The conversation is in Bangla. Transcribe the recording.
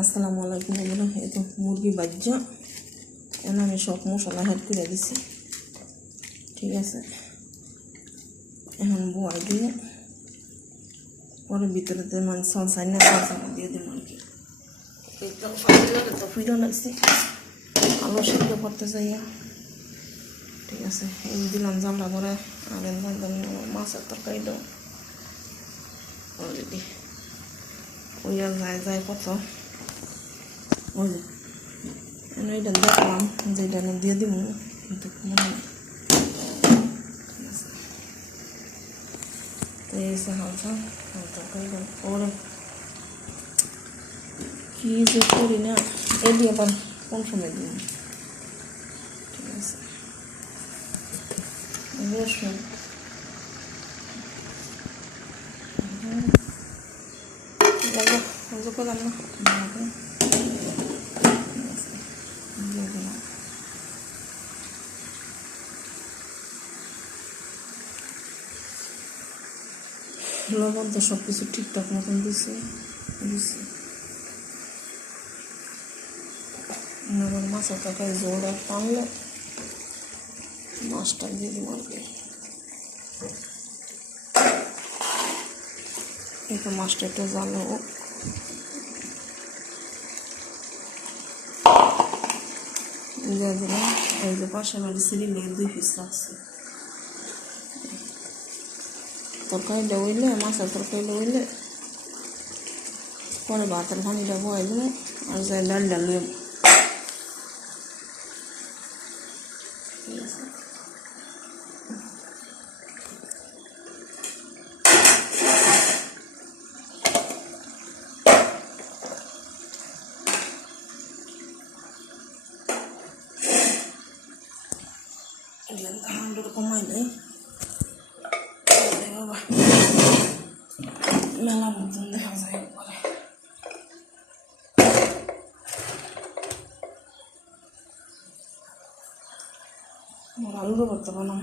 আসসালামু আলাইকুম বন্ধুরা, এই তো মুরগি বাজ্যা এখন আমি সব মশলা হেড করে দিছি। ঠিক আছে। এখন বয়াই দিয়ে পরে ভিতরেতে মানে সলসাই না সলসাটা দিয়ে দিব আর কি। লাগছি। আলো সিদ্ধ করতে যাইয়া ঠিক আছে, এই দিলাম জানলা করে আর মাছের তরকারি দাও অলরেডি। ওই আর যায় যায় কত? ওই এটা দেখলাম যে এটা দিয়ে দিব কিন্তু মনে নেই। ঠিক আছে তো এই সে হালকা তরকারি ওরে কি যে করি না এটি আবার কোন সময় দিব ঠিক আছে রসুন ভালো করে। ঠিক আছে, দিয়ে দিলাম। লবণ তো সব কিছু ঠিকঠাক মতন দিছে দিছি এবার মাছের তরকারি জোড়া টানলে মাছটা দিয়ে দিব আর কি। এই মাছটা একটু জালো দিলাম। এই যে পাশে বাড়ি সিরিলে দুই পিস রাখছি। terkait jauhin deh masa terkait jauhin deh kalau bahasa kan tidak boleh itu kan? ada dalil Jangan tahan dulu pemain ini. Eh. বাবা মেলা মতন দেখা যায় পরে আমার আলুরও করতে পারলাম